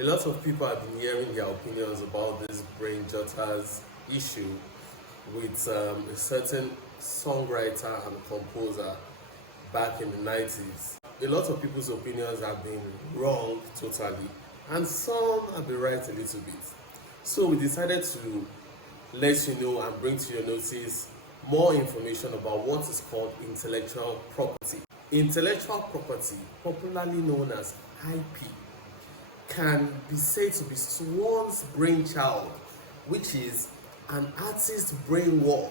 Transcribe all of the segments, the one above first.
A lot of people have been hearing their opinions about this brain jotters issue with a certain songwriter and composer back in the 90s. A lot of people's opinions have been wrong totally, and some have been right a little bit. So we decided to let you know and bring to your notice more information about what is called intellectual property. Intellectual property, popularly known as IP, can be said to be one's brainchild, which is an artist's brain work.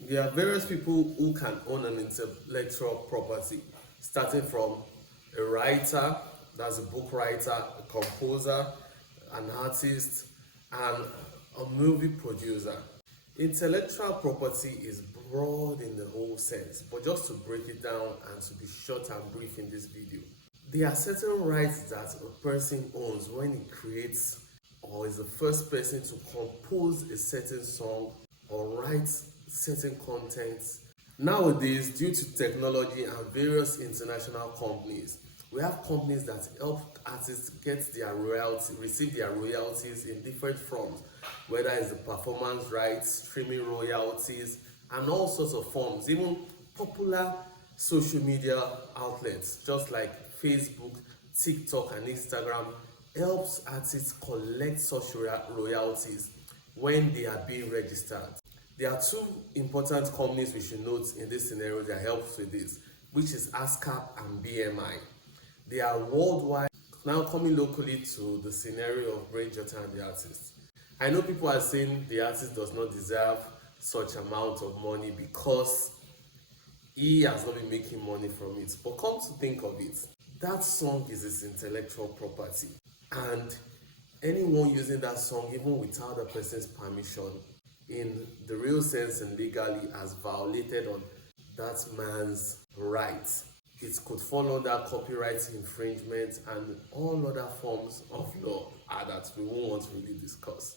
There are various people who can own an intellectual property, starting from a writer, that's a book writer, a composer, an artist, and a movie producer. Intellectual property is broad in the whole sense, but just to break it down and to be short and brief in this video, there are certain rights that a person owns when he creates or is the first person to compose a certain song or write certain content. Nowadays, due to technology and various international companies, we have companies that help artists get their royalties, receive their royalties in different forms, whether it's the performance rights, streaming royalties, and all sorts of forms. Even popular social media outlets, just like Facebook, TikTok, and Instagram, helps artists collect such royalties when they are being registered. There are two important companies we should note in this scenario that helps with this, which is ASCAP and BMI. They are worldwide. Now coming locally to the scenario of Brain Jotter and the artist. I know people are saying the artist does not deserve such amount of money because he has not been making money from it. But come to think of it, that song is his intellectual property. And anyone using that song, even without the person's permission, in the real sense and legally, has violated on that man's rights. It could fall under copyright infringement and all other forms of law that we won't want to really discuss.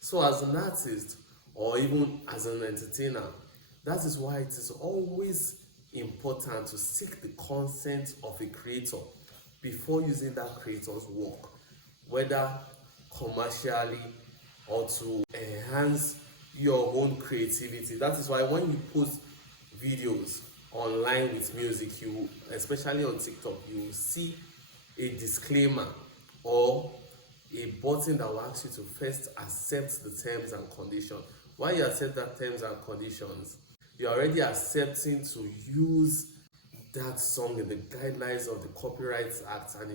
So as an artist or even as an entertainer, that is why it is always important to seek the consent of a creator before using that creator's work, whether commercially or to enhance your own creativity. That is why when you post videos online with music, you, especially on TikTok, you will see a disclaimer or a button that will ask you to first accept the terms and conditions. While you accept that terms and conditions, you're already accepting to use that song in the guidelines of the Copyright Act and